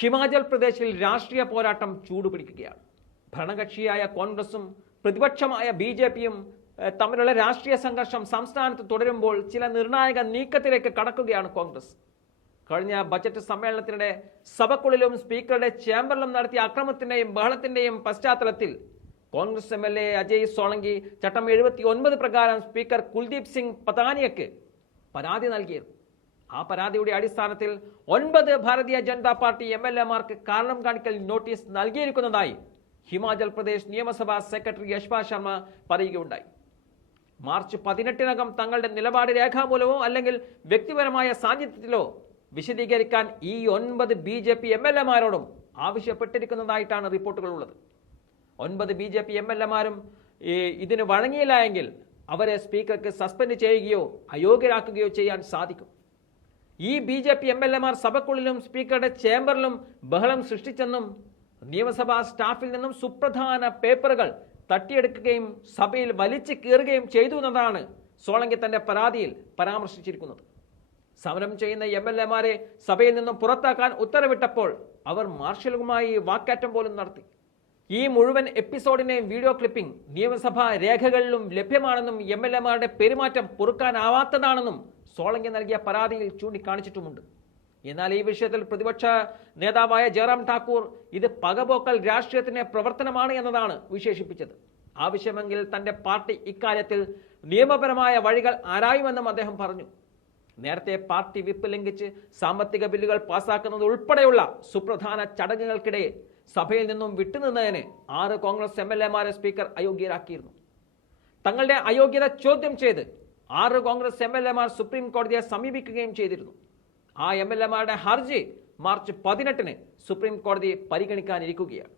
ഹിമാചൽ പ്രദേശിൽ രാഷ്ട്രീയ പോരാട്ടം ചൂടുപിടിക്കുകയാണ്. ഭരണകക്ഷിയായ കോൺഗ്രസും പ്രതിപക്ഷമായ ബി ജെ പിയും തമ്മിലുള്ള രാഷ്ട്രീയ സംഘർഷം സംസ്ഥാനത്ത് തുടരുമ്പോൾ ചില നിർണായക നീക്കത്തിലേക്ക് കടക്കുകയാണ് കോൺഗ്രസ്. കഴിഞ്ഞ ബജറ്റ് സമ്മേളനത്തിനിടെ സഭക്കുള്ളിലും സ്പീക്കറുടെ ചേംബറിലും നടത്തിയ അക്രമത്തിന്റെയും ബഹളത്തിന്റെയും പശ്ചാത്തലത്തിൽ Congress M L A Ajay Solanki ചട്ടം എഴുപത്തി ഒൻപത് പ്രകാരം സ്പീക്കർ കുൽദീപ് സിംഗ് പതാനിയക്ക് പരാതി നൽകിയിരുന്നു. ആ പരാതിയുടെ അടിസ്ഥാനത്തിൽ ഒൻപത് Bharatiya Janata party M L എമാർക്ക് കാരണം കാണിക്കൽ നോട്ടീസ് നൽകിയിരിക്കുന്നതായി ഹിമാചൽ പ്രദേശ് നിയമസഭാ സെക്രട്ടറി യശ്വാ ശർമ്മ പറയുകയുണ്ടായി. മാർച്ച് പതിനെട്ടിനകം തങ്ങളുടെ നിലപാട് രേഖാമൂലമോ അല്ലെങ്കിൽ വ്യക്തിപരമായ സാന്നിധ്യത്തിലോ വിശദീകരിക്കാൻ ഈ ഒൻപത് B J P M L എമാരോടും ആവശ്യപ്പെട്ടിരിക്കുന്നതായിട്ടാണ് റിപ്പോർട്ടുകളുള്ളത്. ഒൻപത് B J P M L എമാരും ഇതിന് വഴങ്ങിയില്ല എങ്കിൽ അവരെ സ്പീക്കർക്ക് സസ്പെൻഡ് ചെയ്യുകയോ അയോഗ്യരാക്കുകയോ ചെയ്യാൻ സാധിക്കും. ഈ B J P M L എമാർ സഭക്കുള്ളിലും സ്പീക്കറുടെ ചേംബറിലും ബഹളം സൃഷ്ടിച്ചെന്നും നിയമസഭാ സ്റ്റാഫിൽ നിന്നും സുപ്രധാന പേപ്പറുകൾ തട്ടിയെടുക്കുകയും സഭയിൽ വലിച്ചു കീറുകയും ചെയ്തു എന്നതാണ് സോളങ്കി തന്റെ പരാതിയിൽ പരാമർശിച്ചിരിക്കുന്നത്. സമരം ചെയ്യുന്ന എം എൽ എമാരെ സഭയിൽ നിന്നും പുറത്താക്കാൻ ഉത്തരവിട്ടപ്പോൾ അവർ മാർഷലുമായി വാക്കേറ്റം പോലും നടത്തി. ഈ മുഴുവൻ എപ്പിസോഡിനെയും വീഡിയോ ക്ലിപ്പിംഗ് നിയമസഭാ രേഖകളിലും ലഭ്യമാണെന്നും എം എൽ എമാരുടെ പെരുമാറ്റം പൊറുക്കാനാവാത്തതാണെന്നും സോളങ്കി നൽകിയ പരാതിയിൽ ചൂണ്ടിക്കാണിച്ചിട്ടുമുണ്ട്. എന്നാൽ ഈ വിഷയത്തിൽ പ്രതിപക്ഷ നേതാവായ ജയറാം ഠാക്കൂർ ഇത് പകപോക്കൽ രാഷ്ട്രീയത്തിന്റെ പ്രവർത്തനമാണ് എന്നതാണ് വിശേഷിപ്പിച്ചത്. ആവശ്യമെങ്കിൽ തന്റെ പാർട്ടി ഇക്കാര്യത്തിൽ നിയമപരമായ വഴികൾ ആരായുമെന്നും അദ്ദേഹം പറഞ്ഞു. നേരത്തെ പാർട്ടി വിപ്പ് ലംഘിച്ച് സാമ്പത്തിക ബില്ലുകൾ പാസാക്കുന്നത് ഉൾപ്പെടെയുള്ള സുപ്രധാന ചടങ്ങുകൾക്കിടെ സഭയിൽ നിന്നും വിട്ടുനിന്നതിന് ആറ് കോൺഗ്രസ് എം എൽ എമാരെ സ്പീക്കർ അയോഗ്യരാക്കിയിരുന്നു. തങ്ങളുടെ അയോഗ്യത ചോദ്യം ചെയ്ത് ആറ് കോൺഗ്രസ് എം എൽ എമാർ സുപ്രീം കോടതിയെ സമീപിക്കുകയും ചെയ്തിരുന്നു. ആ എം എൽ എമാരുടെ ഹർജി മാർച്ച് പതിനെട്ടിന് സുപ്രീം കോടതി പരിഗണിക്കാനിരിക്കുകയാണ്.